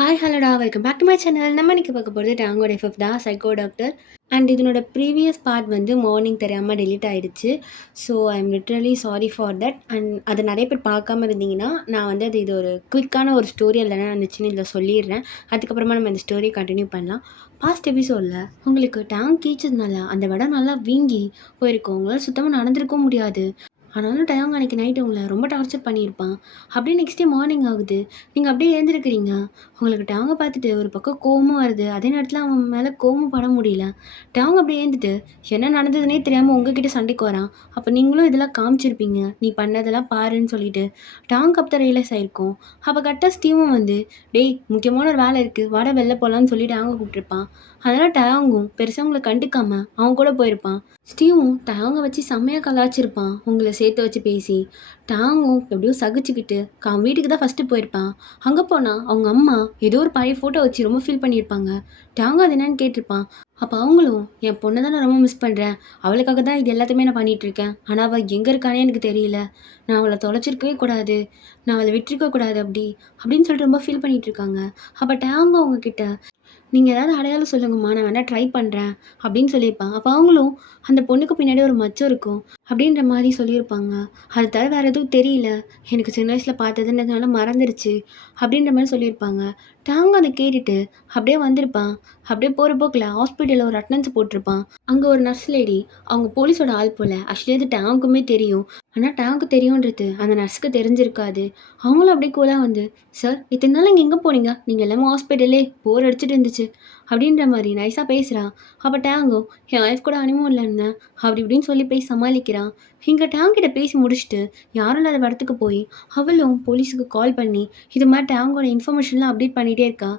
Hi ஹலோடா welcome back to my channel. நம்ம இன்னைக்கு பார்க்க போகிறது டாங்கோட எஃப்எஃப் தான் சைக்கோ டாக்டர். அண்ட் இதனோட ப்ரீவியஸ் பார்ட் வந்து மார்னிங் தெரியாமல் டெலீட் ஆகிடுச்சு. So I am literally sorry for that. And அதை நிறைய பேர் பார்க்காம இருந்தீங்கன்னா நான் வந்து இது ஒரு குயிக்கான ஒரு ஸ்டோரி இல்லைனா இருந்துச்சுன்னு இதில் சொல்லிடுறேன். அதுக்கப்புறமா நம்ம இந்த ஸ்டோரி கண்டினியூ பண்ணலாம். பாஸ்ட் எபிசோடில் உங்களுக்கு டேங்க் கீச்சதுனால அந்த இடம் நல்லா வீங்கி போயிருக்கும். உங்களால் சுத்தமாக நடந்திருக்கவும் முடியாது. ஆனாலும் டயங்க அன்றைக்கி நைட்டு உங்களை ரொம்ப டார்ச்சர் பண்ணியிருப்பான். அப்படியே நெக்ஸ்ட் டே மார்னிங் ஆகுது, நீங்கள் அப்படியே எழுந்திருக்கிறீங்க. உங்களுக்கு டயங்க பார்த்துட்டு ஒரு பக்கம் கோவமும் வருது, அதே நேரத்தில் அவன் மேலே கோவமும் பட முடியல. டயங்க அப்படியே எழுந்துட்டு என்ன நடந்ததுன்னே தெரியாமல் உங்ககிட்ட சண்டைக்கு வரான். அப்போ நீங்களும் இதெல்லாம் காமிச்சிருப்பீங்க, நீ பண்ணதெல்லாம் பாருன்னு சொல்லிட்டு. டேங்க் அப்போ தான் ரியலைஸ் ஆகிருக்கும். அப்போ கரெக்டாக ஸ்டீவும் வந்து டேய் முக்கியமான ஒரு வேலை இருக்குது வாட வெளில போகலான்னு சொல்லி டேங்க கூப்பிட்ருப்பான். அதனால் டயாங்கும் பெருசாக உங்களை கண்டுக்காமல் அவன் கூட போயிருப்பான். ஸ்டீவும் டயாங்க வச்சு செம்மையாக கலாச்சிருப்பான் உங்களை சேர்த்து வச்சு பேசி. டயாங்கும் எப்படியோ சகிச்சுக்கிட்டு அவன் வீட்டுக்கு தான் ஃபஸ்ட்டு போயிருப்பான். அங்கே போனால் அவங்க அம்மா ஏதோ ஒரு பழைய ஃபோட்டோ வச்சு ரொம்ப ஃபீல் பண்ணியிருப்பாங்க. டயாங்க அது என்னன்னு கேட்டிருப்பான். அப்போ அவங்களும் என் பொண்ணை தான் நான் ரொம்ப மிஸ் பண்ணுறேன், அவளுக்காக தான் இது எல்லாத்தையுமே நான் பண்ணிகிட்ருக்கேன், ஆனால் அவள் எங்கே இருக்கானே எனக்கு தெரியல, நான் அவளை தொலைச்சிருக்கவே கூடாது, நான் அவளை விட்டுருக்க கூடாது அப்படின்னு சொல்லிட்டு ரொம்ப ஃபீல் பண்ணிகிட்ருக்காங்க. அப்போ டயாங்க அவங்கக்கிட்ட நீங்கள் ஏதாவது அடையாளம் சொல்லுங்கம்மா, நான் வேணால் ட்ரை பண்ணுறேன் அப்படின்னு சொல்லியிருப்பான். அப்போ அவங்களும் அந்த பொண்ணுக்கு பின்னாடி ஒரு மச்சம் இருக்கும் அப்படின்ற மாதிரி சொல்லியிருப்பாங்க. அது தவிர வேறு எதுவும் தெரியல, எனக்கு சின்ன வயசில் பார்த்ததுன்றதுனால மறந்துடுச்சு அப்படின்ற மாதிரி சொல்லியிருப்பாங்க. டாங்க அதை கேட்டுட்டு அப்படியே வந்திருப்பான். அப்படியே போகிற போக்கில் ஹாஸ்பிட்டலில் ஒரு அட்டனன்ஸ் போட்டிருப்பான். அங்கே ஒரு நர்ஸ் லேடி, அவங்க போலீஸோட ஆள் போல். ஆக்சுவலி அது டேங்குக்குமே தெரியும், ஆனால் டேங்க்கு தெரியுன்றது அந்த நர்ஸுக்கு தெரிஞ்சிருக்காது. அவங்களும் அப்படியே கூலாக வந்து சார் இத்தனை நாள் இங்கே எங்கே போனீங்க, நீங்கள் எல்லாமே ஹாஸ்பிட்டலே போர் அடிச்சுட்டு இருந்துச்சு அப்படின்ற மாதிரி நைஸாக பேசுகிறான். அப்போ டேங்கோ என் ஒய்ஃப் கூட ஹனிமூனில் இருந்தேன் அப்படி இப்படின்னு சொல்லி போய் சமாளிக்கிறான். இங்கே டேங்கிட்ட பேசி முடிச்சுட்டு யாரும் இல்லாத இடத்துக்கு போய் அவளும் போலீஸுக்கு கால் பண்ணி இது மாதிரி டேங்கோட இன்ஃபர்மேஷன்லாம் அப்டேட் பண்ணிகிட்டே இருக்கா.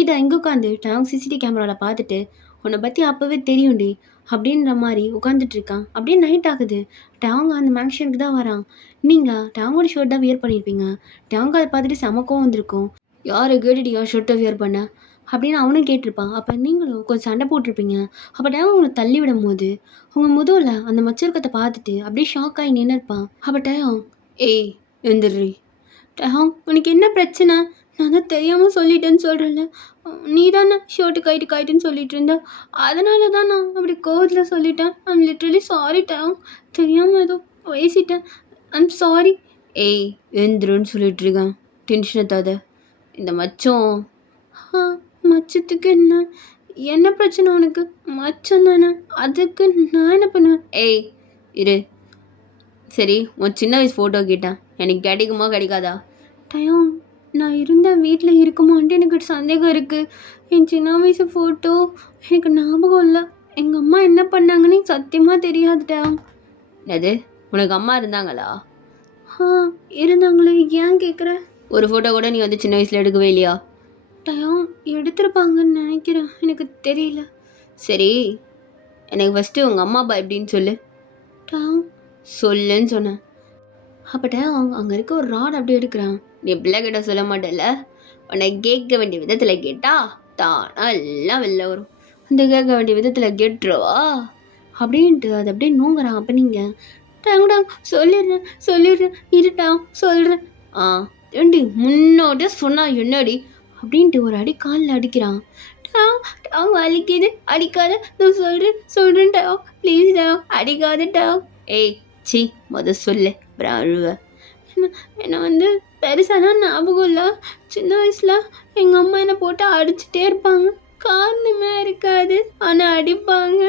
இதை இங்கே உட்காந்து டேங் சிசிடிவி கேமராவில் பார்த்துட்டு உன்னை பற்றி அப்போவே தெரியும்டி அப்படின்ற மாதிரி உட்காந்துட்ருக்கான். அப்படியே நைட் ஆகுது. டேங்க அந்த மேன்ஷனுக்கு தான் வரான். நீங்கள் டேங்கோட ஷர்ட் தான் வியர் பண்ணியிருப்பீங்க. டேங்க அதை பார்த்துட்டு செமக்கவும் வந்திருக்கும். யார் கேட்டுட்டியா ஷர்ட்டை வியர் பண்ண அப்படின்னு அவனும் கேட்டிருப்பான். அப்போ நீங்களும் கொஞ்சம் சண்டை போட்டிருப்பீங்க. அப்போ டேங் உங்களை தள்ளி விடும் போது உங்கள் முதுகில் அந்த மச்சருக்கத்தை பார்த்துட்டு அப்படியே ஷாக் ஆகி நின்று இருப்பான். அப்போ டேங் ஏய் எந்திரி. டேங் உனக்கு என்ன பிரச்சனை, நான் தான் தெரியாமல் சொல்லிட்டேன்னு சொல்கிறேன்ல, நீ தானே ஷர்ட்டு கைட்டுன்னு சொல்லிட்டு இருந்த, அதனால தான் நான் அப்படி கோவத்தில் சொல்லிட்டேன். ஐம் லிட்ரலி சாரி டேங், தெரியாமல் ஏதோ பேசிட்டேன், ஐம் சாரி. ஏய் எந்திருன்னு சொல்லிட்டு இருக்கேன், டென்ஷனை தாத. இந்த மச்சம் மச்சத்துக்கு என்ன என்ன பிரச்சனை உனக்கு, மச்சம் தானே, அதுக்கு நான் என்ன பண்ணுவேன். ஏய் இரு, சரி உன் சின்ன வயசு ஃபோட்டோ கேட்டேன், எனக்கு கிடைக்குமா கிடைக்காதா. டயம் நான் இருந்தேன் வீட்டில் இருக்குமான்ட்டு எனக்கு சந்தேகம் இருக்குது. என் சின்ன வயசு ஃபோட்டோ எனக்கு ஞாபகம் இல்லை, எங்கள் அம்மா என்ன பண்ணாங்கன்னு சத்தியமாக தெரியாது டயம். அது உனக்கு அம்மா இருந்தாங்களா. இருந்தாங்களே, ஏன் கேட்குற. ஒரு ஃபோட்டோ கூட நீ வந்து சின்ன வயசில் எடுக்கவே இல்லையா. டயம் எடுத்திருப்பாங்கன்னு நினைக்கிறேன், எனக்கு தெரியல. சரி எனக்கு ஃபஸ்ட்டு உங்கள் அம்மா அப்பா எப்படின்னு சொல்லு. டயம் சொல்லுன்னு சொன்னேன். அப்போ டயம் அங்கே இருக்க ஒரு ராட் அப்படியே எடுக்கிறான். நீ பிள்ளை கிட்ட சொல்ல மாட்டேல்ல, உன்னை கேட்க வேண்டிய விதத்தில் கேட்டா தானா எல்லாம் வெளில வரும், அந்த கேட்க வேண்டிய விதத்தில் கேட்டுருவா அப்படின்ட்டு அதை அப்படியே நோங்குறான். அப்போ நீங்கள் டேங் சொல்லிடுறேன் இருட்டான் சொல்கிறேன். ஏண்டி முன்னோட சொன்னா என்னடி அப்படின்ட்டு ஒரு அடி காலில் அடிக்கிறான். டாங் வலிக்குது, அடிக்காத, நான் சொல்கிறேன் டாங் ப்ளீஸ் டாங், அடிக்காத டாங். ஏய் சி சொல்லு அப்புறம் அழுவ. என்னை வந்து பெருசானா ஞாபகம் இல்லை, சின்ன வயசில் எங்கள் அம்மா என்னை போட்டு அடிச்சுட்டே இருப்பாங்க, காரணமே இருக்காது ஆனால் அடிப்பாங்க.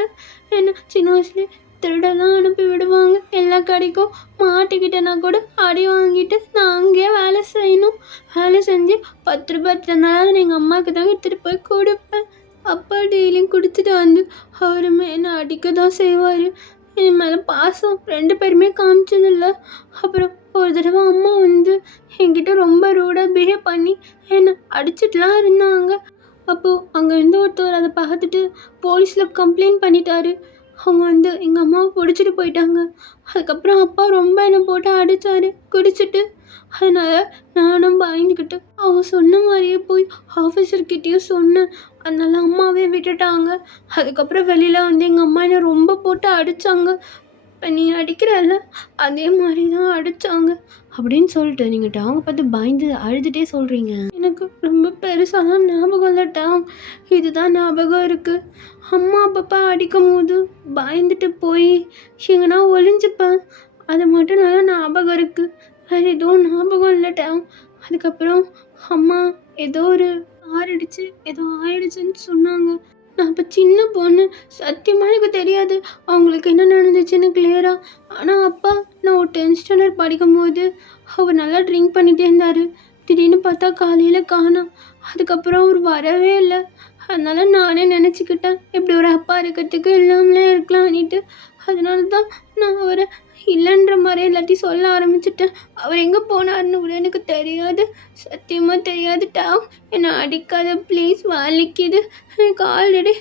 என்ன சின்ன வயசுல திருடெல்லாம் அனுப்பி விடுவாங்க, எல்லா கடைக்கும் மாட்டிக்கிட்டேன்னா கூட அடி வாங்கிட்டு நான் அங்கேயே வேலை செய்யணும். வேலை செஞ்சு 10 ரூபாய் எடுத்தனால எங்கள் அம்மாவுக்கு தான் எடுத்துகிட்டு போய் கொடுப்பேன். அப்பா டெய்லியும் கொடுத்துட்டு வந்து அவருமே என்னை அடிக்க தான் செய்வார். என் மேலே பாசம் 2 பேருமே காமிச்சதில்ல. அப்புறம் ஒரு தடவை அம்மா வந்து என்கிட்ட ரொம்ப ரூடாக பிஹேவ் பண்ணி என்னை அடிச்சிட்டுலாம் இருந்தாங்க. அப்போது அங்கே இருந்த ஒருத்தவர் அதை பார்த்துட்டு போலீஸில் கம்ப்ளைண்ட் பண்ணிட்டாரு. அவங்க வந்து எங்கள் அம்மாவை பிடிச்சிட்டு போயிட்டாங்க. அதுக்கப்புறம் அப்பா ரொம்ப என்னை போட்டு அடித்தார் குடிச்சிட்டு. அதனால் நானும் பயந்துக்கிட்டு அவங்க சொன்ன மாதிரியே போய் ஆஃபீஸர்கிட்டையும் சொன்னேன். அதனால அம்மாவே விட்டுட்டாங்க. அதுக்கப்புறம் வெளியில் வந்து எங்கள் அம்மா என்னை ரொம்ப போட்டு அடித்தாங்க. இப்போ நீ அடிக்கிறல்ல அதே மாதிரி தான் அடித்தாங்க அப்படின்னு சொல்லிட்டு நீங்கள் டாங்கை பார்த்து பயந்து அழுதுகிட்டே சொல்கிறீங்க. எனக்கு ரொம்ப பெருசாலாம் ஞாபகம் இல்லை டாங், இதுதான் ஞாபகம் இருக்குது. அம்மா அப்பப்பா அடிக்கும் போது பயந்துட்டு போய் எங்கன்னா ஒளிஞ்சுப்பேன், அது மட்டும் நல்லா ஞாபகம் இருக்குது. வேறு எதுவும் ஞாபகம் இல்லை டாங். அதுக்கப்புறம் அம்மா ஏதோ ஒரு ஆறடிச்சு ஏதோ ஆயிடுச்சுன்னு சொன்னாங்க. நான் இப்போ சின்ன பொண்ணு, சத்தியமாக எனக்கு தெரியாது அவங்களுக்கு என்ன நடந்துச்சுன்னு கிளியராக. ஆனால் அப்பா நான் ஒரு 10th ஸ்டாண்டர்ட் படிக்கும்போது அவர் நல்லா ட்ரிங்க் பண்ணிகிட்டே இருந்தார். திடீர்னு பார்த்தா காலையில் காணோம். அதுக்கப்புறம் அவர் வரவே இல்லை. அதனால நானே நினச்சிக்கிட்டேன் இப்படி ஒரு அப்பா இருக்கிறதுக்கு இல்லாமலே இருக்கலாம்னுட்டு. அதனால தான் நான் அவரை இல்லைன்ற மாதிரி எல்லாத்தையும் சொல்ல ஆரம்பிச்சிட்டேன். அவர் எங்கே போனார்னு கூட எனக்கு தெரியாது, சத்தியமாக தெரியாது டாங். என்னை அடிக்காத ப்ளீஸ், வலிக்குது. எனக்கு ஆல்ரெடி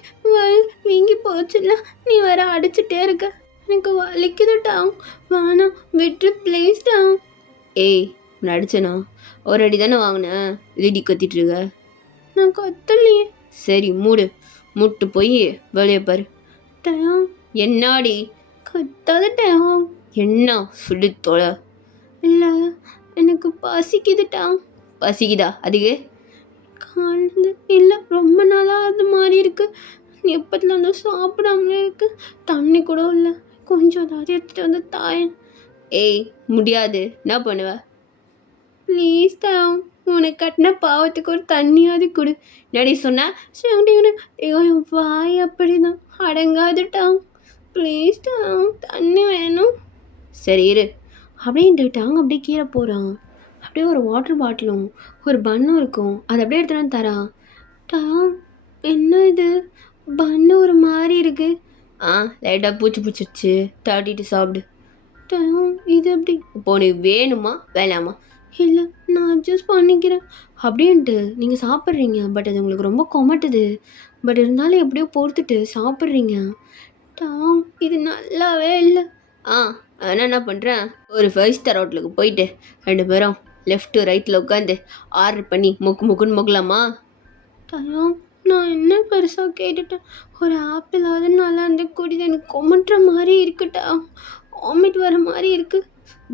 வீங்கி போச்சுல்ல, நீ வேற அடிச்சுட்டே இருக்க, எனக்கு வலிக்குது டாங். வேணாம் விட்டு ப்ளீஸ் டாங். ஏய் நான் அடிச்சேனா? ஒரு அடி தானே வாங்கினேன், இடி கத்திட்டு இருக்க. நான் கத்தலையே. சரி மூடு, முட்டு போய் வெளியே பாரு. டயாங். என்னாடி? கத்தாத டயாங். என்ன சொல்லி தொலை. இல்லை எனக்கு பசிக்குதுட்டா. பசிக்குதா? அதுக்கு காலையில் இல்லை, ரொம்ப நாளாக அது மாதிரி இருக்குது. எப்பத்துல வந்து சாப்பிடாமலே இருக்கு, தண்ணி கூட இல்லை. கொஞ்சம் ஏதாவது எடுத்துகிட்டு வந்து தாயேன். ஏய் முடியாது, என்ன பண்ணுவ? ப்ளீஸ் தான், உனக்கு கட்டின பாவத்துக்கு ஒரு தண்ணியாவது கொடு. நடி சொன்ன என் வாய் அப்படிதான் அடங்காதுட்டான். ப்ளீஸ் தான், தண்ணி வேணும். சரி இரு அப்படின்ட்டுட்டாங்க. அப்படியே கீழே போகிறான். அப்படியே ஒரு வாட்டர் பாட்டிலும் ஒரு பன்னும் இருக்கும், அதை அப்படியே எடுத்துகிட்டு வந்து தரான். டாங் என்ன இது, பன்னு ஒரு மாதிரி இருக்குது. லைட்டாக பூச்சி பூச்சிடுச்சு, தட்டிட்டு சாப்பிடு. டாங் இது எப்படி? இப்போ நீ வேணுமா வேணாமா? இல்லை நான் அட்ஜஸ்ட் பண்ணிக்கிறேன் அப்படின்ட்டு நீங்கள் சாப்பிட்றீங்க. பட் அது உங்களுக்கு ரொம்ப கொமட்டுது. பட் இருந்தாலும் எப்படியோ பொறுத்துட்டு சாப்பிட்றீங்க. டாங் இது நல்லாவே இல்லை. நான் என்ன பண்ணுறேன், ஒரு 5 ஸ்டார் ஹோட்டலுக்கு போயிட்டு 2 பேரும் லெஃப்ட்டு ரைட்டில் உட்காந்து ஆர்டர் பண்ணி முக்குன்னு முக்கலாமா? டாங் நான் என்ன பெருசாக கேட்டுட்டேன், ஒரு ஆப்பிளாவது நல்லா இருந்து கூட்டிட்டு எனக்கு கொமட்டுற மாதிரி இருக்குட்டா, வாமிட் வர மாதிரி இருக்குது.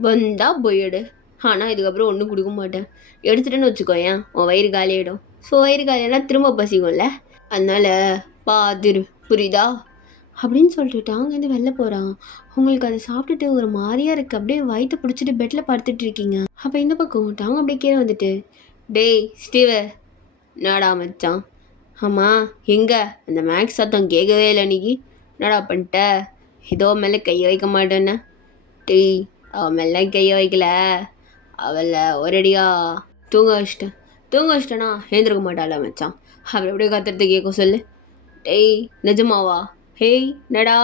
வந்தா போயிடு, ஆனால் இதுக்கப்புறம் ஒன்றும் கொடுக்க மாட்டேன். எடுத்துட்டேன்னு வச்சுக்கோயேன், உன் வயிறு காலியாகிடும். ஸோ வயிறு காலியானா திரும்ப பசிக்கும்ல, அதனால் பாத்துரு, புரியுதா அப்படின்னு சொல்லிட்டு அங்கேருந்து வெளில போகிறான். உங்களுக்கு அதை சாப்பிட்டுட்டு ஒரு மாதிரியாக இருக்குது. அப்படியே வயிற்ற பிடிச்சிட்டு பெட்டில் படுத்துட்டு இருக்கீங்க. அப்போ இந்த பக்கம் டாங்க அப்படியே கீழே வந்துட்டு, டேய் ஸ்டீவே. என்னடா மச்சான்? ஆமாம் எங்கே அந்த மேக்ஸ் சத்தம் கேட்கவே இல்லை இன்னைக்கு, என்னடா பண்ணிட்ட? ஏதோ மேலே கையை வைக்க மாட்டேன்னு. டேய் அவள் மேலே கையை வைக்கல, அவளை ஒரேடியா தூங்க வச்சிட்டேனா எழுந்திருக்க மாட்டாள மச்சான். அவள் எப்படியோ கத்துறது கேட்க சொல்லு. டேய் நிஜமாவா? ஹேய் நடா,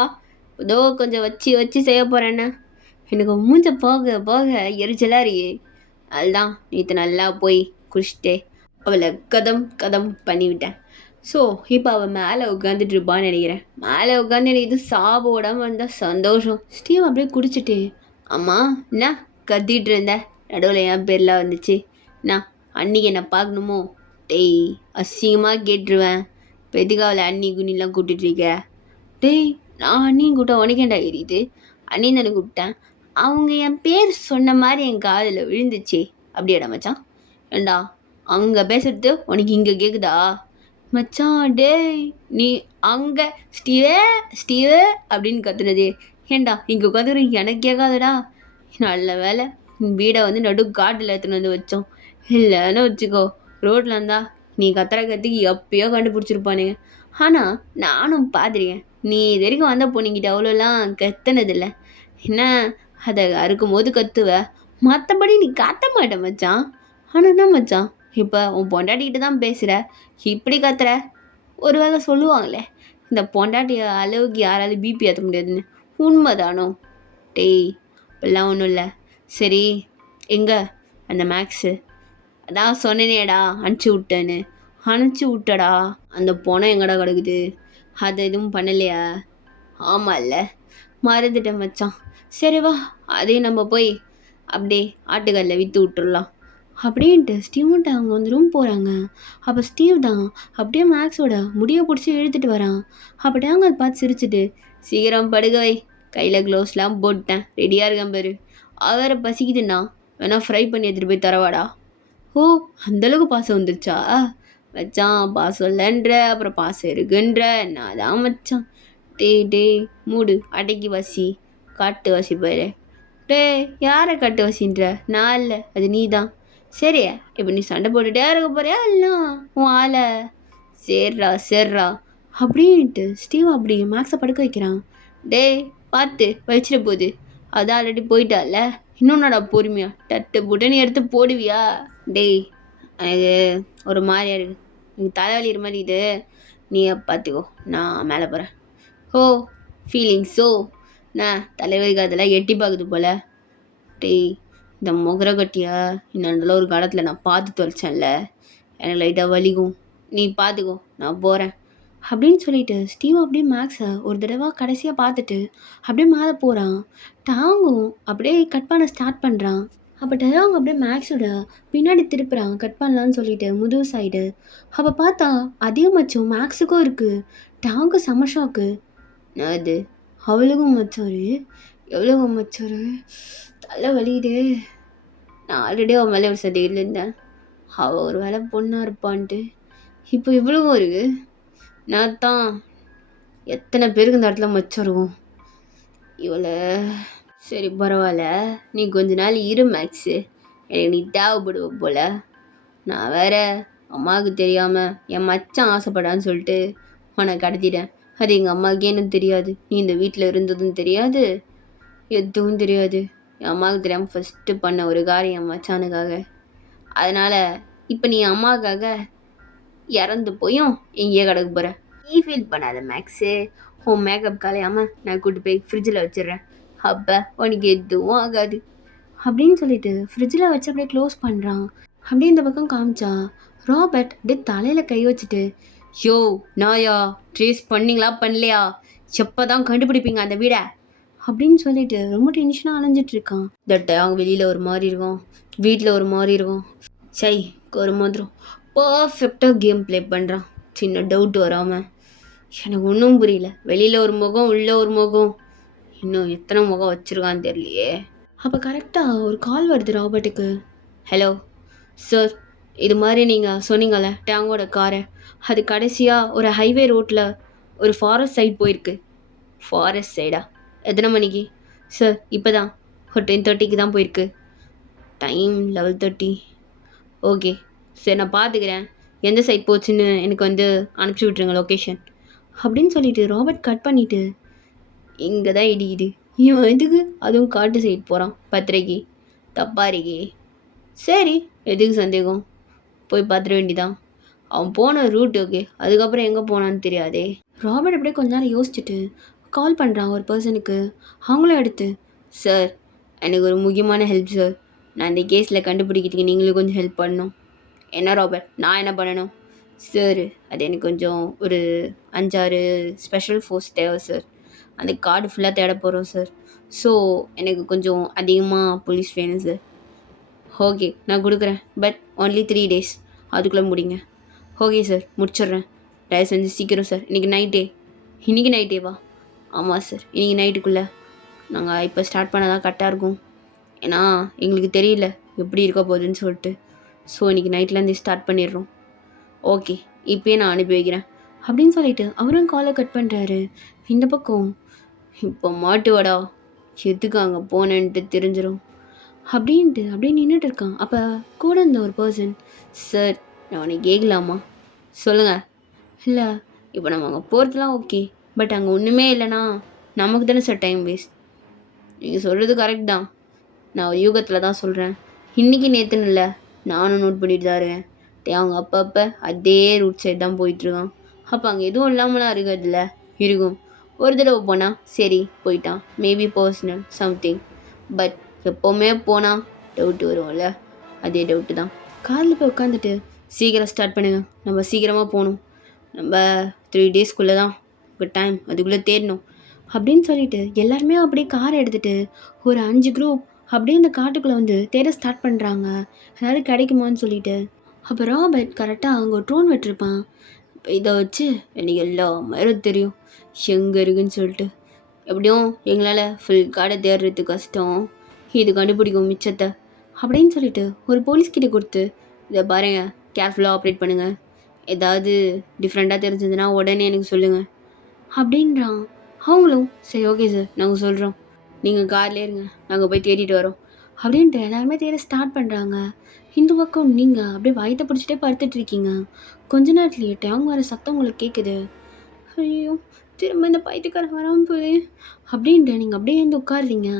ஏதோ கொஞ்சம் வச்சு செய்ய போகிறேன்னு. எனக்கு மூஞ்ச போக போக எரிச்சலாக இருக்கு. அதுதான் நேற்று நல்லா போய் குடிச்சிட்டே அவளை கதம் பண்ணிவிட்டேன். ஸோ இப்போ அவள் மேலே உட்காந்துட்டு இருப்பான்னு நினைக்கிறேன். மேலே உட்காந்து எனக்கு இது சாப்பிடாமல் வந்தால் சந்தோஷம். ஸ்டீவ் அப்படியே குடிச்சிட்டு, அம்மா என்ன கத்திட்டு இருந்த, நடுவில் என் பேர்லாம் வந்துச்சு. நான் அன்னிக்கு என்னை பார்க்கணுமோ? டேய் அசிங்கமாக கேட்டுருவேன். இப்போ எதுக்கு அவளை அண்ணி குண்ணிலாம் கூப்பிட்டுட்டு இருக்க? டேய் நான் அண்ணியும் கூப்பிட்டா உனக்கேண்டா எரியுது? அண்ணின்னு தானே கூப்பிட்டேன். அவங்க என் பேர் சொன்ன மாதிரி என் காதில் விழுந்துச்சு. அப்படியாடா மச்சான்? ஏண்டா அங்கே பேசுறது உனக்கு இங்கே கேட்குதா மச்சான்? டேய் நீ அங்கே ஸ்டீவே அப்படின்னு கத்துனது ஏண்டா இங்கே உட்காந்து எனக்கு கேட்காதடா. நல்ல வேலை வீடை வந்து நடு காட்டில் எடுத்துன்னு வந்து வச்சோம். இல்லைன்னு வச்சுக்கோ, ரோட்டில் இருந்தா நீ கத்துறதுக்கு எப்பயோ கண்டுபிடிச்சிருப்பானுங்க. ஆனால் நானும் பார்த்துருக்கேன், நீ இது வரைக்கும் வந்த பொண்ணுங்கிட்ட அவ்வளோலாம் கத்துனதில்லை. என்ன அதை அறுக்கும் போது கத்துவ, மற்றபடி நீ கத்த மாட்ட மச்சான். ஆனால் என்ன மச்சான் இப்போ உன் பொண்டாட்டிக்கிட்ட தான் பேசுகிற, இப்படி கத்துற? ஒரு வேளை சொல்லுவாங்களே இந்த பொண்டாட்டி அளவுக்கு யாராலும் பிபி ஏற்ற முடியாதுன்னு, உண்மைதானோ? டேய் இப்பெல்லாம் ஒன்றும் இல்லை. சரி எங்கே அந்த மேக்ஸு? அதான் சொன்னேனேடா அனுப்பிச்சி விட்டேன்னு. அனுப்பிச்சி விட்டடா, அந்த பொணம் எங்கடா கிடக்குது? அதை எதுவும் பண்ணலையா? ஆமாம் இல்லை மறந்துட்டேன் மச்சான். சரி வா அதையும் நம்ம போய் அப்படியே ஆட்டுக்கல்ல விற்று விட்டுடலாம் அப்படின்ட்டு ஸ்டீவ்கிட்ட அவங்க வந்து ரூம் போகிறாங்க. அப்போ ஸ்டீவ் தான் அப்படியே மேக்ஸோட முடியை பிடிச்சி இழுத்துட்டு வரான். அப்படியே அவங்க அதை பார்த்து சிரிச்சுட்டு, சீக்கிரம் படுகவை கையில் க்ளவுஸ்லாம் போட்டேன், ரெடியாக இருக்கேன் பாரு. வேறு பசிக்குதுண்ணா, வேணா ஃப்ரை பண்ணி எடுத்துகிட்டு போய் தரவாடா. ஓ, அந்தளவுக்கு பாசம் வந்துருச்சா மச்சான்? பாசம் இல்லைன்ற, அப்புறம் பாசம் இருக்குன்ற, நான் தான் மச்சான். டேய் மூடு, அடக்கி வாசி, காட்டு வாசி பாரு. யாரை காட்டு வாசின்ற? நான் இல்லை, அது நீ தான். சரியா, இப்போ நீ சண்டை போட்டுட்டே இருக்க போறியா இல்லை உன் ஆளை? சேர்றா அப்படின்ட்டு ஸ்டீவ் அப்படி மேக்ஸை படுக்க வைக்கிறான். பார்த்து வலிச்சிட போகுது, அதான் ஆல்ரெடி போயிட்டால, இன்னொன்னடா பொறுமையா டட்டு புட்டனி எடுத்து போடுவியா? எனக்கு ஒரு மாதிரியா இருக்கு, எனக்கு தலைவலிக்கிற மாதிரி இது, நீ பார்த்துக்கோ, நான் மேலே போகிறேன். ஓ, ஃபீலிங்ஸோ? நான் தலைவலிக்கு அதெல்லாம் எட்டி பார்க்குது போல. இந்த முகர கட்டியா இன்னொன்றில் ஒரு காலத்தில் நான் பார்த்து தொலைச்சேன்ல, எனக்கு லைட்டாக வலிக்கும், நீ பார்த்துக்கோ, நான் போகிறேன் அப்படின்னு சொல்லிட்டு ஸ்டீவ் அப்படியே மேக்ஸை ஒரு தடவை கடைசியாக பார்த்துட்டு அப்படியே மேலே போகிறான். டாங்கும் அப்படியே கட் பண்ண ஸ்டார்ட் பண்ணுறான். அப்போ டாங் அப்படியே மேக்ஸோட பின்னாடி திருப்புறான் கட் பண்ணலான்னு சொல்லிட்டு முதுகு சைடு. அப்போ பார்த்தா அதே மச்சம் மேக்ஸுக்கும் இருக்குது. டாங்கு செம ஷாக்கு. அது அவளுக்கும் மச்சாரு, எவ்வளோ மச்சாரு, தலை வலியுது. நான் ஆல்ரெடி அவன் மேலே ஒரு சந்தேகத்தில் இருந்தேன், அவள் ஒரு வேலை பொண்ணாக இருப்பான்ட்டு. இப்போ இவ்வளவும் இருக்கு. நான் தான் எத்தனை பேருக்கு இந்த இடத்துல மச்சருவோம் இவளை. சரி பரவாயில்ல, நீ கொஞ்ச நாள் இரு மேக்ஸு, எனக்கு நீ தேவைப்படுவ போல. நான் வேற அம்மாவுக்கு தெரியாமல் என் மச்சான் ஆசைப்படான்னு சொல்லிட்டு உன்னை கடத்திட்டேன். அது எங்கள் அம்மாவுக்கே எனக்கு தெரியாது, நீ இந்த வீட்டில் இருந்ததும் தெரியாது, எதுவும் தெரியாது. என் அம்மாவுக்கு தெரியாமல் ஃபஸ்ட்டு பண்ண ஒரு காரியம் என் மச்சானுக்காக. அதனால் இப்போ நீ அம்மாவுக்காக இறந்து போயும் எங்கேயே கிடக்க போகிற. நீ ஃபீல் பண்ணாத மேக்ஸு, உன் மேக்கப் கலையாமல் நான் கூப்பிட்டு போய் ஃப்ரிட்ஜில் வச்சிடுறேன், அப்போ உனக்கு எதுவும் ஆகாது அப்படின்னு சொல்லிட்டு ஃப்ரிட்ஜில் வச்சு அப்படியே க்ளோஸ் பண்ணுறான். அப்படியே இந்த பக்கம் காமிச்சா ராபர்ட் அப்படியே தலையில் கை வச்சுட்டு, யோ நாயா, ட்ரேஸ் பண்ணிங்களா பண்ணலையா, எப்போ தான் கண்டுபிடிப்பீங்க அந்த வீடை அப்படின்னு சொல்லிட்டு ரொம்ப டென்ஷனாக அலைஞ்சிட்டு இருக்கான். அவங்க வெளியில் ஒரு மாதிரி இருக்கும், வீட்டில் ஒரு மாதிரி இருக்கும். சை ஒரு மாதிரம் பர்ஃபெக்டாக கேம் ப்ளே பண்ணுறான், சின்ன டவுட் வராமல். எனக்கு ஒன்றும் புரியல, வெளியில் ஒரு முகம் உள்ளே ஒரு முகம், இன்னும் எத்தனை முகம் வச்சுருக்கான்னு தெரியலையே. அப்போ கரெக்டாக ஒரு கால் வருது ராபர்ட்டுக்கு. ஹலோ சார், இது மாதிரி நீங்கள் சொன்னீங்கள்ல டேங்கோட காரை, அது கடைசியாக ஒரு ஹைவே ரோட்டில் ஒரு ஃபாரஸ்ட் சைட் போயிருக்கு. ஃபாரஸ்ட் சைடா? எத்தனை மணிக்கு சார்? இப்போ தான் ஒரு 10:30க்கு தான் போயிருக்கு. டைம் 11:30. ஓகே சரி, நான் பார்த்துக்கிறேன், எந்த சைட் போச்சுன்னு எனக்கு அனுப்பிச்சி விட்ருங்க லொக்கேஷன் அப்படின்னு சொல்லிட்டு ராபர்ட் கட் பண்ணிவிட்டு, இங்கே தான் இடிக்குது, இவன் எதுக்கு அதுவும் காட்டு சைடு போகிறான் 10:30க்கு? தப்பா இருக்கே. சரி, எதுக்கு சந்தேகம், போய் பார்த்துட வேண்டிதான். அவன் போன ரூட் ஓகே, அதுக்கப்புறம் எங்கே போனான்னு தெரியாதே. ராபர்ட் அப்படியே கொஞ்ச நேரம் யோசிச்சுட்டு கால் பண்ணுறான் ஒரு பர்சனுக்கு. அவங்களும் எடுத்து, சார் எனக்கு ஒரு முக்கியமான ஹெல்ப் சார், நான் இந்த கேஸில் கண்டுபிடிக்கிறதுக்கு நீங்களும் கொஞ்சம் ஹெல்ப் பண்ணணும். என்ன ராபர்ட், நான் என்ன பண்ணணும்? சார் அது எனக்கு கொஞ்சம் ஒரு 5-6 ஸ்பெஷல் ஃபோர்ஸ் தேவை சார், அந்த கார்டு ஃபுல்லாக தேட போகிறோம் சார். ஸோ எனக்கு கொஞ்சம் அதிகமாக போலீஸ் வேணும் சார். ஓகே நான் கொடுக்குறேன், பட் ஒன்லி 3 days, அதுக்குள்ளே முடிங்க. ஓகே சார், முடிச்சிடுறேன், தயவு செஞ்சு சீக்கிரம் சார். இன்றைக்கி நைட்டேவா? ஆமாம் சார், இன்றைக்கி நைட்டுக்குள்ளே. நாங்கள் இப்போ ஸ்டார்ட் பண்ண தான் கரெக்டாக இருக்கும், ஏன்னா எங்களுக்கு தெரியல எப்படி இருக்க போகுதுன்னு சொல்லிட்டு. ஸோ இன்றைக்கி நைட்லேருந்து ஸ்டார்ட் பண்ணிடுறோம். ஓகே, இப்போயே நான் அனுப்பி வைக்கிறேன் அப்படின்னு சொல்லிட்டு அவரும் காலை கட் பண்ணுறாரு. இந்த பக்கம் இப்போ மாட்டுவாடா, எதுக்கு அங்கே போனேன்ட்டு தெரிஞ்சிடும் அப்படின்ட்டு அப்படியே நின்றுட்டு இருக்கான். அப்போ கூட இருந்த ஒரு பர்சன், சார் நான் உனக்கு கேட்கலாமா? சொல்லுங்கள். இல்லை இப்போ நம்ம அங்கே போகிறதுலாம் ஓகே, பட் அங்கே ஒன்றுமே இல்லைனா நமக்கு தானே சார் டைம் வேஸ்ட். நீங்கள் சொல்கிறது கரெக்ட் தான், நான் ஒரு யூகத்தில் தான் சொல்கிறேன், இன்றைக்கி நேற்றுன்னு இல்லை, நானும் நோட் பண்ணிட்டு தான் இருக்கேன். அவங்க அப்பப்போ அதே ரூட் சைடு தான் போயிட்டுருக்கான். அப்போ அங்கே எதுவும் இல்லாமலாம் இருக்கிறதுல இருக்கும். ஒரு தடவை போனால் சரி போயிட்டான், மேபி பர்சனல் சம்திங், பட் எப்போவுமே போனால் டவுட்டு வரும்ல, அதே டவுட்டு தான். காரில் போய் உட்காந்துட்டு, சீக்கிரம் ஸ்டார்ட் பண்ணுங்க, நம்ம சீக்கிரமாக போகணும், நம்ம 3 daysக்குள்ளே தான் டைம், அதுக்குள்ளே தேடணும் அப்படின்னு சொல்லிட்டு எல்லாருமே அப்படியே காரை எடுத்துகிட்டு ஒரு 5 குரூப் அப்படியே இந்த காட்டுக்குள்ளே தேட ஸ்டார்ட் பண்ணுறாங்க, அதாவது கிடைக்குமான்னு சொல்லிட்டு. அப்போ ராபர்ட் கரெக்டாக அங்கே ஒரு ட்ரோன் விட்டுருப்பான். இதை வச்சு எனக்கு எல்லா மரம் தெரியும் எங்கே இருக்குன்னு சொல்லிட்டு. எப்படியும் எங்களால் ஃபுல் கார்டை தேடுறது கஷ்டம், இது கண்டுபிடிக்கும் மிச்சத்தை அப்படின்னு சொல்லிட்டு ஒரு போலீஸ்கிட்ட கொடுத்து, இதை பாருங்க, கேர்ஃபுல்லாக ஆப்ரேட் பண்ணுங்கள், ஏதாவது டிஃப்ரெண்ட்டாக தெரிஞ்சதுன்னா உடனே எனக்கு சொல்லுங்கள் அப்படின்றான். அவங்களும் சரி ஓகே சார் நாங்கள் சொல்கிறோம், நீங்கள் கார்லேயே இருங்க, நாங்கள் போய் தேடிட்டு வரோம் அப்படின்ட்டு எல்லாருமே தேட ஸ்டார்ட் பண்ணுறாங்க. இந்த பக்கம் நீங்கள் அப்படியே வயிற்ற பிடிச்சிட்டே படுத்துட்டு இருக்கீங்க. கொஞ்ச நேரத்துலேயே டேங் வர சத்தம் உங்களுக்கு கேட்குது. ஐயோ திரும்ப இந்த பைத்தியக்காரன் வராமல் போலே அப்படின்ட்டு நீங்கள் அப்படியே எழுந்து உட்காடுறீங்க.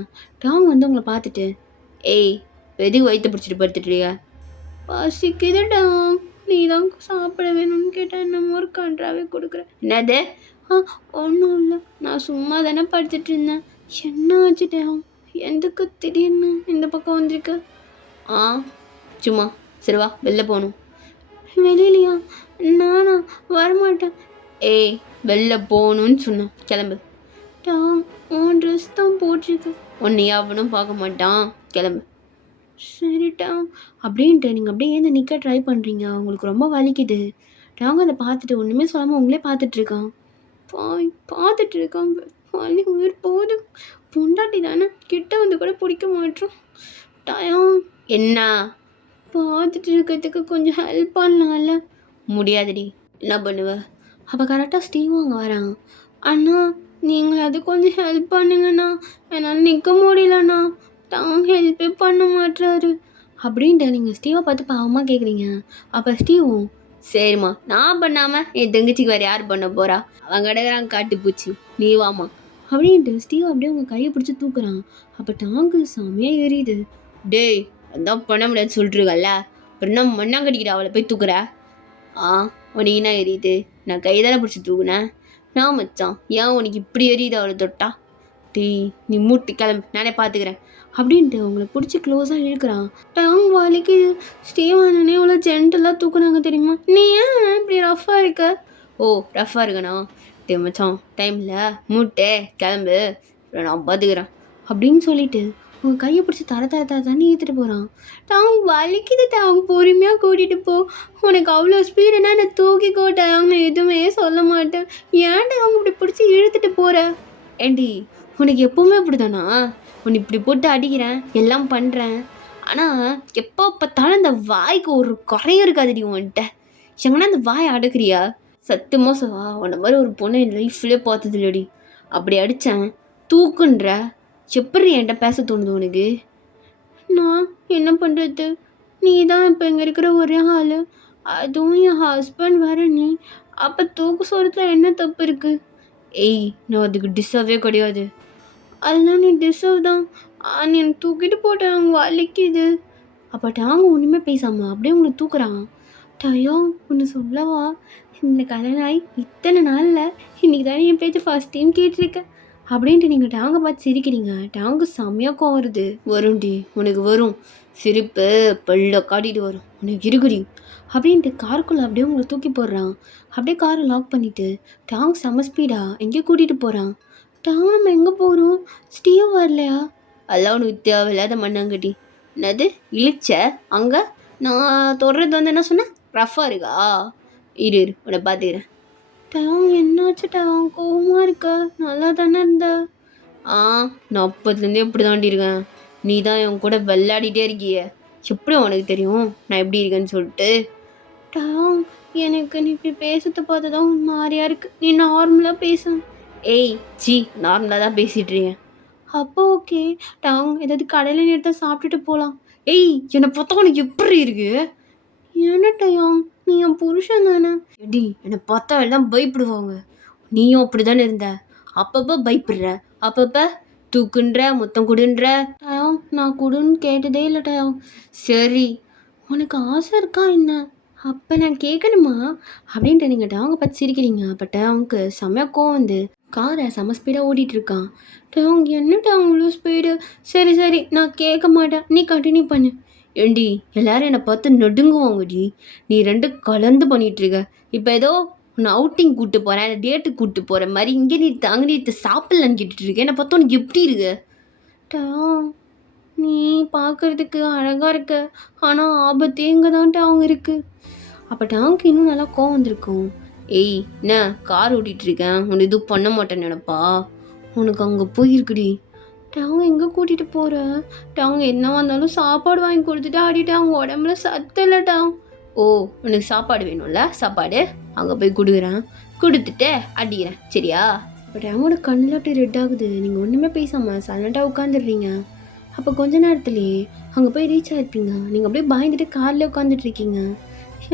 டேங் வந்து உங்களை பார்த்துட்டு, ஏய் எதுக்கு வயிற்ற பிடிச்சிட்டு படுத்துட்டுறியா? பசிக்குது டாம், நீ தான் சாப்பிட வேணும்னு கேட்டால் என்னமோ ஒரு கன்றாவே கொடுக்குறேன். என்னது? ஒன்றும் இல்லை, நான் சும்மா தானே படுத்துட்டு இருந்தேன். என்ன ஆச்சுட்டேன், எதுக்கு திடீர்னு இந்த பக்கம் வந்திருக்க? சும்மா சரி வா வெளில போகணும். வெளியிலையா? நானா வரமாட்டேன். ஏய் வெளில போகணுன்னு சொன்னேன், கிளம்பு. உன் ட்ரெஸ் தான் போட்டிருக்கு, உன்னை யாவனும் பார்க்க மாட்டான், கிளம்பு. சரிட்டா அப்படின்ட்டு நீங்கள் அப்படியே ஏன் நிற்க ட்ரை பண்ணுறீங்க. உங்களுக்கு ரொம்ப வலிக்குது. நாங்கள் அதை பார்த்துட்டு ஒன்றுமே சொல்லாமல் உங்களே பார்த்துட்ருக்கான். பார்த்துட்டு இருக்கான், வலி உயிர் போதும். பொண்டாட்டி தானே, கிட்ட வந்து கூட பிடிக்க மாட்டோம். டயம் என்ன பார்த்துட்டு இருக்கிறதுக்கு கொஞ்சம் ஹெல்ப் பண்ணலாம்ல? முடியாதுடி, என்ன பண்ணுவ? அப்போ கரெக்டாக ஸ்டீவும் அங்கே வரான். அண்ணா நீங்கள் அது கொஞ்சம் ஹெல்ப் பண்ணுங்கண்ணா, என்னால் நிற்க முடியலண்ணா, தான் ஹெல்ப்பே பண்ண மாட்டாரு அப்படின்ட்டு நீங்கள் ஸ்டீவை பார்த்து பாவமாக கேட்குறீங்க. அப்போ ஸ்டீவும் சரிம்மா நான் பண்ணாமல் என் தங்கச்சிக்கு வேறு யார் பண்ண போகிறா, அவன் கிடக்குறான் காட்டு பூச்சி, நீ வாமா அப்படின்ட்டு ஸ்டீவ் அப்படியே உங்கள் கையை பிடிச்சி தூக்குறான். அப்போ டாங்கு செம்மையாக எரியுது. டேய் அதான் பண்ண முடியாது சொல்லிட்டுருக்கல்ல, அப்புறம் என்ன மண்ணாங்கடிக்கிற அவளை போய் தூக்குற? உனக்கு என்ன எரியுது? நான் கை தானே பிடிச்சி தூக்குனேன். நான் மச்சான் ஏன் உனக்கு இப்படி எரியுது அவளை தொட்டா? டேய் நீ மூட்டு கிளம்பு, நானே பார்த்துக்கிறேன் அப்படின்ட்டு உங்களை பிடிச்சி க்ளோஸாக இழுக்கிறான். டாங் வலிக்கு ஸ்டீவானே இவ்வளோ ஜென்டலாக தூக்குனாங்க தெரியுமா? நீ ஏன் இப்படி ரஃப்பாக இருக்க? ஓ ரஃப்பாக இருக்கணா? டே மச்சான் டைமில் மூட்டே கிளம்பு, நான் பார்த்துக்கிறேன் அப்படின்னு சொல்லிட்டு உங்கள் கையை பிடிச்சி தண்ணி ஏற்றிட்டு போகிறான். டாங் வலிக்குது டாங், பொறுமையாக கூட்டிகிட்டு போ, உனக்கு அவ்வளோ ஸ்பீடுனா என்னை தூக்கிக்கோ டாங்னு எதுவுமே சொல்ல மாட்டேன். ஏன்டா அவங்க இப்படி பிடிச்சி இழுத்துட்டு போகிற? ஏண்டி உனக்கு எப்போவுமே இப்படி தானா? உன்னை இப்படி போட்டு அடிக்கிறேன், எல்லாம் பண்ணுறேன், ஆனால் எப்போ பார்த்தாலும் அந்த வாய்க்கு ஒரு குறையும் இருக்காதுடி உன்கிட்ட. எங்கன்னா அந்த வாயை அடக்குறியா? சத்தியமாக சொல்லவா, உன்ன மாதிரி ஒரு பொண்ணை என் லைஃப்லேயே பார்த்தது இல்லடி. அப்படி அடித்தேன் தூக்குன்ற, எப்படி என்கிட்ட பேச தோணுது உனக்கு? நான் என்ன பண்ணுறது, நீ தான் இப்போ இங்கே இருக்கிற ஒரே ஆள், அதுவும் என் ஹஸ்பண்ட் வேறு நீ, அப்போ தூக்கு சொல்கிறதுல என்ன தப்பு இருக்குது? ஏய் நான் அதுக்கு டிசர்வே கிடையாது. அதெல்லாம் நீ டிசர்வ் தான், நீ எனக்கு தூக்கிட்டு போட்டேன், அவங்க வலிக்குது. அப்போ டாங்க ஒன்றுமே பேசாமல் அப்படியே உங்களை தூக்குறான். டயோ ஒன்று சொல்லவா, இந்த கல்யாணம் இத்தனை நாளில் இன்றைக்கி தானே என் பேச்சு ஃபர்ஸ்ட் டைம் கேட்டிருக்கேன் அப்படின்ட்டு நீங்கள் டாங்க பார்த்து சிரிக்கிறீங்க. டாங்கு செம்மையாக்கம் வருது. வரும்டி உனக்கு வரும், சிரிப்பு பல்ல காட்டிட்டு வரும், உனக்கு இருக்குடி அப்படின்ட்டு காருக்குள்ளே அப்படியே உங்களை தூக்கி போடுறான். அப்படியே காரை லாக் பண்ணிவிட்டு டாங் செம்ம ஸ்பீடாக எங்கேயோ கூட்டிகிட்டு போகிறான். டாங் நம்ம எங்கே போகிறோம்? ஸ்டீவ் வரலையா? அதெல்லாம் உனக்கு தேவையில்லாத மண்ணாங்கட்டி. என்னது இழிச்ச அங்கே நான் தொடர்றது வந்து என்ன சொன்னேன், ரஃபாக இருக்கா? இரு உன்னை பார்த்துக்கிறேன். டாங் என்னாச்சு டாங், கோவமாக இருக்க? நல்லா தானே இருந்த? நான் அப்போதுலேருந்தே எப்படி தாண்டி இருக்கேன், நீ தான் என் கூட விளையாடிட்டே இருக்கிய, எப்படி உனக்கு தெரியும் நான் எப்படி இருக்கேன்னு சொல்லிட்டு? டாங் எனக்கு நீ இப்படி பேசுறத பார்த்து தான் மாதிரியா இருக்கு, நீ நார்மலாக பேச. ஏய் ஜி நார்மலாக தான் பேசிகிட்டு இருக்கேன். அப்போ ஓகே டாங், ஏதாவது கடையில் நிறுத்த சாப்பிட்டுட்டு போகலாம். ஏய் என்னை பார்த்தா உனக்கு எப்படி இருக்கு? என்ன டாங் நீ என் புருஷன் தானே? எடி என்னை பார்த்தா எல்லாம் பயப்படுவாங்க, நீயும் அப்படி தானே இருந்த, அப்பப்போ பயப்படுற, அப்பப்போ தூக்குன்ற மொத்தம் கொடுன்ற. டாங் நான் கொடுன்னு கேட்டதே இல்லை டாங். சரி உனக்கு ஆசை இருக்கா என்ன? அப்போ நான் கேட்கணுமா அப்படின்ட்டு நீங்கள் டாங்கை பார்த்து சிரிக்கிறீங்க. அப்போ டாங்க்கு செம்மையாக கோவம் வந்து காரை செம்ம ஸ்பீடாக ஓடிட்டுருக்கான். டாங் என்ன டாங் இவ்வளோ ஸ்பீடு? சரி சரி நான் கேட்க மாட்டேன், நீ கண்டினியூ பண்ணு. ஏண்டி எல்லாரும் என்னை பார்த்து நடுங்குவாங்கடி, நீ ரெண்டும் கலந்து பண்ணிகிட்ருக்க. இப்போ ஏதோ உன்னை அவுட்டிங் கூப்பிட்டு போகிறேன், டேட்டுக்கு கூப்பிட்டு போகிற மாதிரி இங்கே நீ அங்கே நீ சாப்பிட்லான்னு கேட்டுட்ருக்கேன். என்னை பார்த்தா உனக்கு எப்படி இருக்கு? டாங் நீ பார்க்குறதுக்கு அழகாக இருக்க, ஆனால் ஆபத்து எங்கே தான் டாங் இருக்குது. அப்போ டாங்க்கு இன்னும் நல்லா கோவம் வந்திருக்கும். ஏய் என்ன கார் ஓட்டிகிட்ருக்கேன், உன்னை எதுவும் பண்ண மாட்டேன்னு நினப்பா? உனக்கு அங்கே போயிருக்குடி. அவங்க எங்கே கூட்டிகிட்டு போகிற? அவங்க என்ன வந்தாலும் சாப்பாடு வாங்கி கொடுத்துட்டு ஆடிட்டு அவங்க உடம்புல சத்து இல்லட்டா. ஓ, உனக்கு சாப்பாடு வேணும்ல? சாப்பாடு அங்கே போய் கொடுக்குறேன், கொடுத்துட்டு அடிக்கிறேன் சரியா? பட் அவங்களோட கண்ணிலாட்டு ரெட் ஆகுது. நீங்கள் ஒன்றுமே பேசாமல் சைலண்ட்டாக உட்காந்துடுறீங்க. அப்போ கொஞ்ச நேரத்துலேயே அங்கே போய் ரீச் ஆகிருப்பீங்க. நீங்கள் அப்படியே பயந்துட்டு காரில் உட்காந்துட்டு இருக்கீங்க.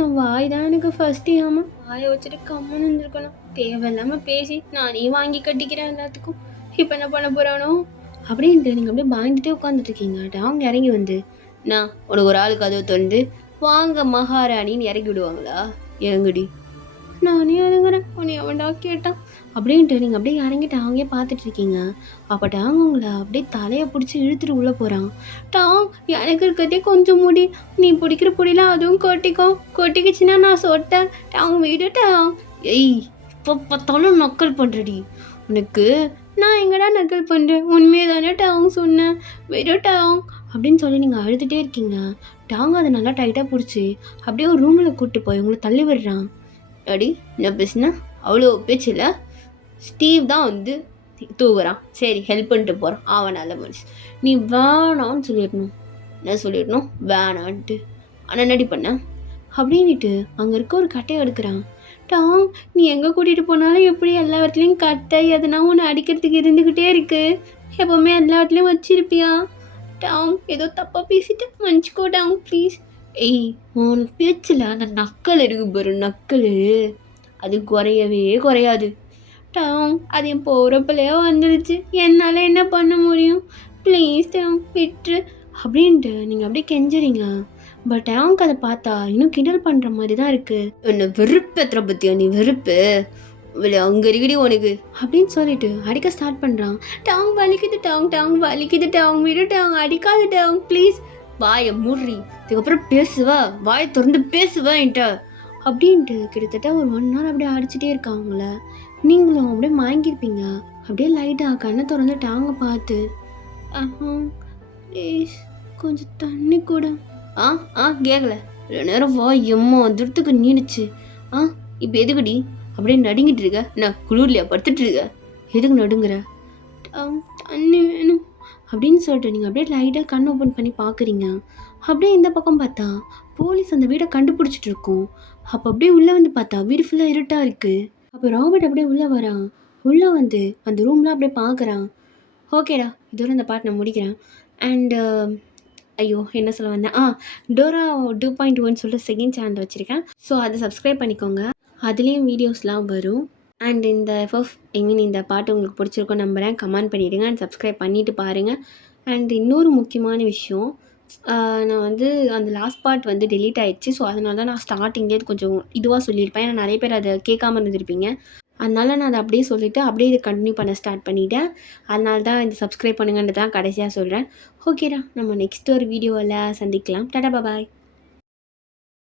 என் வாய் தான் எனக்கு ஃபஸ்ட்டு. ஆமாம், வாயை வச்சுட்டு கம்மன்னு இருந்திருக்கணும். தேவையில்லாமல் பேசி நானே வாங்கி கட்டிக்கிறேன் எல்லாத்துக்கும். இப்போ என்ன பண்ண போகிறானோ அப்படின்ட்டு நீங்கள் அப்படியே பயந்துட்டே உட்காந்துட்டு இருக்கீங்க. அவங்க இறங்கி வந்து நான் உனக்கு ஒரு ஆளுக்கு கதவை திறந்து வாங்க மகாராணின்னு இறக்கி விடுவாங்களா? இறங்குடி. நானே இறங்குறேன், உன்னை அவன்டா கேட்டான் அப்படின்ட்டு நீங்கள் அப்படியே இறங்கிட்டு அவங்களே பார்த்துட்டு இருக்கீங்க. அப்போ டாங் உங்களை அப்படியே தலையை பிடிச்சி இழுத்துட்டு உள்ளே போகிறான். டாங், எனக்கு இருக்கிறதே கொஞ்சம் முடி, நீ பிடிக்கிற புடிலாம் அதுவும் கொட்டிக்கிச்சுன்னா நான் சொட்டேன். டாங் விடுட்டாங். ஏய், இப்போ பார்த்தாலும் நக்கல் பண்ணுறடி. உனக்கு நான் எங்கடா நக்கல் பண்ணுறேன்? உண்மையை தானே டாங் சொன்னேன், விடுட்டாங் அப்படின்னு சொல்லி நீங்கள் அழுதுகிட்டே இருக்கீங்க. டாங் அதை நல்லா டைட்டாக பிடிச்சி அப்படியே ஒரு ரூமில் கூப்பிட்டு போய் உங்களை தள்ளி விடுறான். அடி என்ன பேசுனா? அவ்வளோ பேச்சில்ல. ஸ்டீவ் தான் வந்து தூக்குறான், சரி ஹெல்ப் பண்ணிட்டு போகிறான், அவன் நல்ல மனுஷன். நீ வேணான்னு சொல்லிடணும். என்ன சொல்லிடணும்? வேணான்ட்டு. ஆனால் என்னடி பண்ண அப்படின்ட்டு அங்கே இருக்க ஒரு கட்டையை எடுக்கிறான். டாங், நீ எங்கே கூட்டிகிட்டு போனாலும் எப்படி எல்லா இடத்துலையும் கட்டை எதனா ஒன்று அடிக்கிறதுக்கு இருந்துக்கிட்டே இருக்கு. எப்போவுமே எல்லா இடத்துலையும் வச்சிருப்பியா? டாங், ஏதோ தப்பாக பேசிட்டேன், மன்னிச்சிக்கோ டாங் ப்ளீஸ். ஏய், உன் பேச்சில் அந்த நக்கல் இருக்கு பாரு, நக்கல் அது குறையவே குறையாது. டாங், அது என் போகிறப்பிள்ளையோ வந்துடுச்சு, என்னால் என்ன பண்ண முடியும்? ப்ளீஸ் டாங் விட்டுரு அப்படின்ட்டு நீங்கள் அப்படியே கெஞ்சுறீங்க. பட் டாங்க்கு அதை பார்த்தா இன்னும் கிண்டல் பண்ணுற மாதிரி தான் இருக்குது. என்ன வெறுப்பு எத்தனை பற்றியா நீ? வெறுப்பு அங்கே இருக்கடி உனக்கு அப்படின்னு சொல்லிட்டு அடிக்க ஸ்டார்ட் பண்ணுறான். டாங் வலிக்குது டாங், டாங் வலிக்குது டாங், விடு டாங், அடிக்காது டாங் ப்ளீஸ். வாயை மூடுறி, இதுக்கப்புறம் பேசுவா, வாயை திறந்து பேசுவா என்கிட்ட அப்படின்ட்டு கிட்டத்தட்ட ஒரு 1 hour அப்படியே அடிச்சுட்டே இருக்காங்கள. நீங்களும் அப்படியே வாங்கியிருப்பீங்க. அப்படியே லைட்டாக கண்ணை திறந்து டாங்க பார்த்து ப்ளீஸ் கொஞ்சம் தண்ணி கூட. கேட்கல, 2 நேரம் வா எம்மா வந்துடுத்துக்கு நீனுச்சு. இப்போ எதுக்குடி அப்படியே நடுங்கிட்டு இருக்க? நான் குளிர்லையா படுத்துட்டு இருக்க? எதுக்கு நடுங்குற? தண்ணி வேணும் அப்படின்னு சொல்லிட்டு நீங்கள் அப்படியே லைட்டாக கண் ஓப்பன் பண்ணி பார்க்குறீங்க. அப்படியே இந்த பக்கம் பார்த்தா போலீஸ் அந்த வீடை கண்டுபிடிச்சிட்டு இருக்கோம். அப்போ அப்படியே உள்ளே வந்து பார்த்தா வீடு ஃபுல்லாக இருட்டாக இருக்குது. அப்போ ராபர்ட் அப்படியே உள்ளே வரான். உள்ளே வந்து அந்த ரூம்லாம் அப்படியே பார்க்குறான். ஓகேடா, இதோட இந்த பாட்டு நான் முடிக்கிறேன். அண்டு ஐயோ என்ன சொல்ல வந்தேன், டோரா 2.1 சொல்லிட்டு செகண்ட் சேனல் வச்சுருக்கேன். ஸோ அதை சப்ஸ்கிரைப் பண்ணிக்கோங்க, அதுலேயும் வீடியோஸ்லாம் வரும். அண்ட் இந்த இந்த பாட்டு உங்களுக்கு பிடிச்சிருக்கோம் நம்புகிறேன். கமெண்ட் பண்ணிவிடுங்க அண்ட் சப்ஸ்கிரைப் பண்ணிவிட்டு பாருங்கள். அண்ட் இன்னொரு முக்கியமான விஷயம், நான் வந்து அந்த லாஸ்ட் பார்ட் வந்து டெலீட் ஆகிடுச்சு. ஸோ அதனால தான் நான் ஸ்டார்டிங்லேயே கொஞ்சம் இதுவாக சொல்லியிருப்பேன். ஏன்னா நிறைய பேர் அதை கேட்காம இருந்திருப்பீங்க. அதனால நான் அதை அப்படியே சொல்லிவிட்டு அப்படியே இதை கண்டினியூ பண்ண ஸ்டார்ட் பண்ணிட்டேன். அதனால தான் இந்த சப்ஸ்கிரைப் பண்ணுங்கன்றது தான் கடைசியாக சொல்கிறேன். ஓகேடா, நம்ம நெக்ஸ்ட் ஒரு வீடியோவில் சந்திக்கலாம். டாடா பாய்.